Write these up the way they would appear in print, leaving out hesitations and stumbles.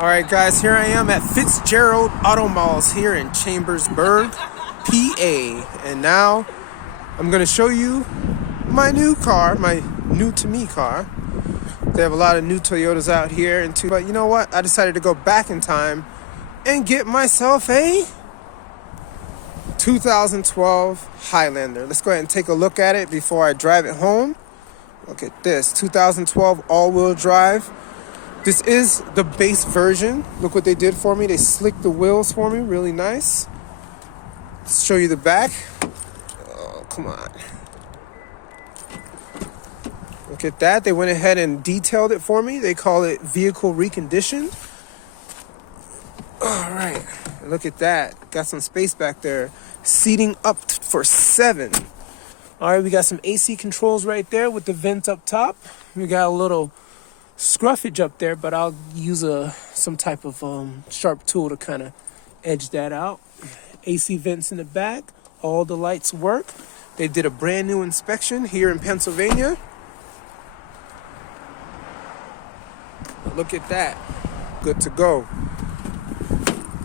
Alright guys, here I am at Fitzgerald Auto Malls here in Chambersburg, PA. And now I'm going to show you my new car, my new to me car. They have a lot of new Toyotas out here, but you know what? I decided to go back in time and get myself a 2012 Highlander. Let's go ahead and take a look at it before I drive it home. Look at this, 2012 all-wheel drive. This is the base version. Look what they did for me. They slicked the wheels for me, really nice. Let's show you the back. Oh, come on. Look at that. They went ahead and detailed it for me. They call it vehicle reconditioned. All right, look at that. Got some space back there. Seating up for 7. All right, we got some AC controls right there with the vent up top. We got a little scruffage up there, but I'll use some type of sharp tool to kind of edge that out. AC vents in the back. All the lights work. They did a brand new inspection here in Pennsylvania. Look at that. Good to go.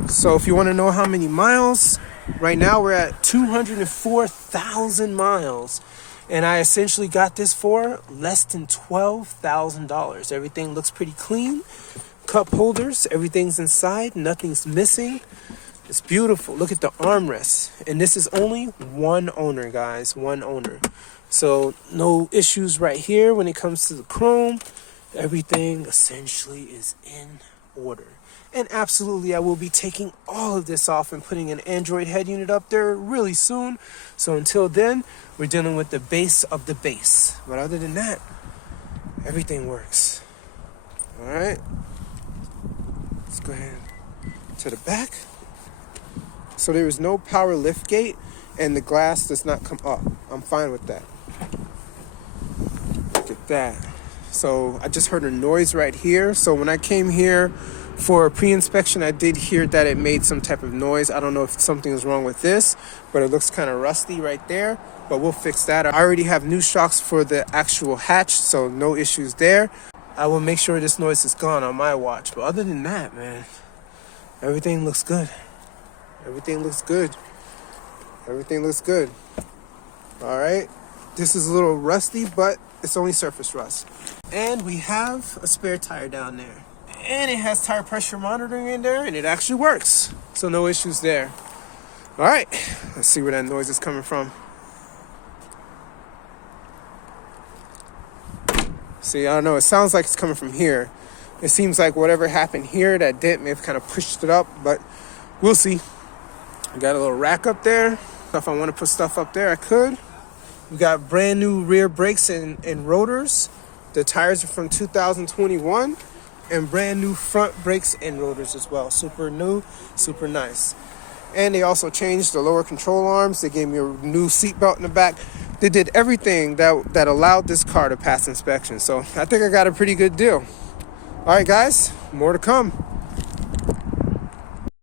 So if you want to know how many miles, right now we're at 204,000 miles. And I essentially got this for less than $12,000. Everything looks pretty clean. Cup holders, everything's inside. Nothing's missing. It's beautiful. Look at the armrests. And this is only one owner, guys. One owner. So no issues right here when it comes to the chrome. Everything essentially is in order. And absolutely, I will be taking all of this off and putting an Android head unit up there really soon. So until then, we're dealing with the base of the base. But other than that, everything works. All right. Let's go ahead to the back. So there is no power lift gate, and the glass does not come up. I'm fine with that. Look at that. So I just heard a noise right here. So when I came here for a pre-inspection, I did hear that it made some type of noise. I don't know if something is wrong with this, but it looks kind of rusty right there. But we'll fix that. I already have new shocks for the actual hatch, so no issues there. I will make sure this noise is gone on my watch. But other than that, man, everything looks good. Everything looks good. Everything looks good. All right. This is a little rusty, but it's only surface rust. And we have a spare tire down there. And it has tire pressure monitoring in there, and it actually works. So no issues there. All right, let's see where that noise is coming from. See, I don't know, it sounds like it's coming from here. It seems like whatever happened here, that dent may have kind of pushed it up, but we'll see. We got a little rack up there. If I want to put stuff up there, I could. We got brand new rear brakes and rotors. The tires are from 2021. And brand new front brakes and rotors as well. Super new, super nice. And they also changed the lower control arms. They gave me a new seat belt in the back. They did everything that allowed this car to pass inspection. So I think I got a pretty good deal. All right, guys, more to come.